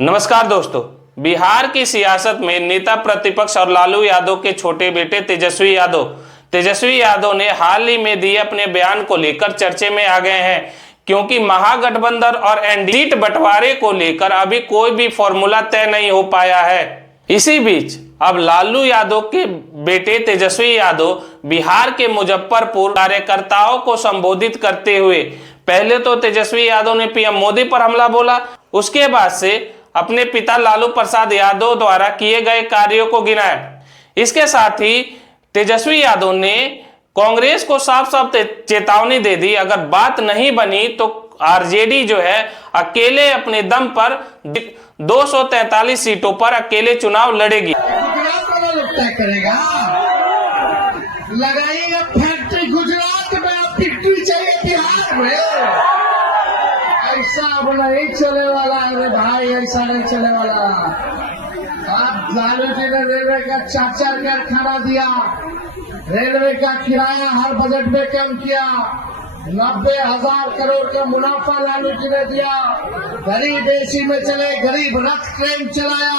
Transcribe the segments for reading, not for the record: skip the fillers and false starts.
नमस्कार दोस्तों, बिहार की सियासत में नेता प्रतिपक्ष और लालू यादव के छोटे बेटे तेजस्वी यादव ने हाल ही में दिए अपने बयान को लेकर चर्चे में आ गए हैं, क्योंकि महागठबंधन और एनडीए सीट बंटवारे को लेकर अभी कोई भी फॉर्मूला तय नहीं हो पाया है। इसी बीच अब लालू यादव के बेटे तेजस्वी यादव बिहार के मुजफ्फरपुर कार्यकर्ताओं को संबोधित करते हुए पहले तो तेजस्वी यादव ने पीएम मोदी पर हमला बोला, उसके बाद से अपने पिता लालू प्रसाद यादव द्वारा किए गए कार्यों को गिनाया। इसके साथ ही तेजस्वी यादव ने कांग्रेस को साफ साफ चेतावनी दे दी, अगर बात नहीं बनी तो आरजेडी जो है अकेले अपने दम पर 243 सीटों पर अकेले चुनाव लड़ेगी। करेगा, लगाइएगा फैक्ट्री गुजरात में, आप पिट्टू चाहिए बिहार में। ऐसा अब नहीं चले वाला है रे भाई, ऐसा नहीं चले वाला। आप लालू जी ने रेलवे का 4-4 कारखाना दिया, रेलवे का किराया हर बजट में कम किया, 90,000 करोड़ का मुनाफा लालू जी ने दिया, गरीब एसी में चले, गरीब रथ ट्रेन चलाया।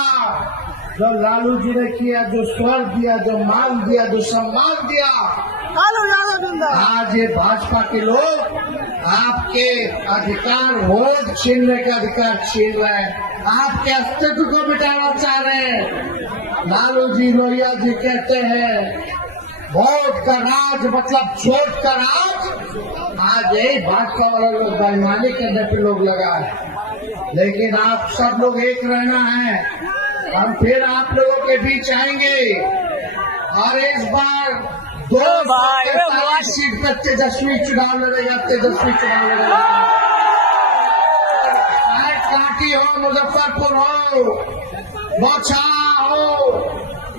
जो लालू जी ने किया, जो स्वर्ग दिया, जो मान दिया, जो सम्मान दिया, आज ये भाजपा के लोग आपके अधिकार, वोट छीनने का अधिकार छीन रहे हैं, आपके अस्तित्व को मिटाना चाह रहे हैं। लालू जी लोहिया जी कहते हैं वोट का राज मतलब छोट का राज। आज यही भाजपा वाले लोग बेईमानी करने पे लोग लगा है, लेकिन आप सब लोग एक रहना है। हम फिर आप लोगों के बीच आएंगे और इस बार 243 सीट पर तेजस्वी चुनाव लड़ेगा। कांटी हो, मुजफ्फरपुर हो, बौछा हो,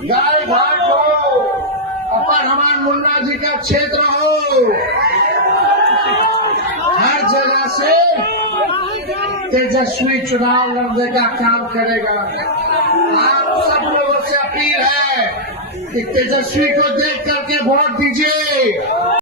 गाय घाट हो, अपर हनुमान मुन्ना जी का क्षेत्र हो, हर जगह से तेजस्वी चुनाव लड़ने का काम करेगा। आप सब लोगों से अपील है कि तेजस्वी को देख करके वोट दीजिए।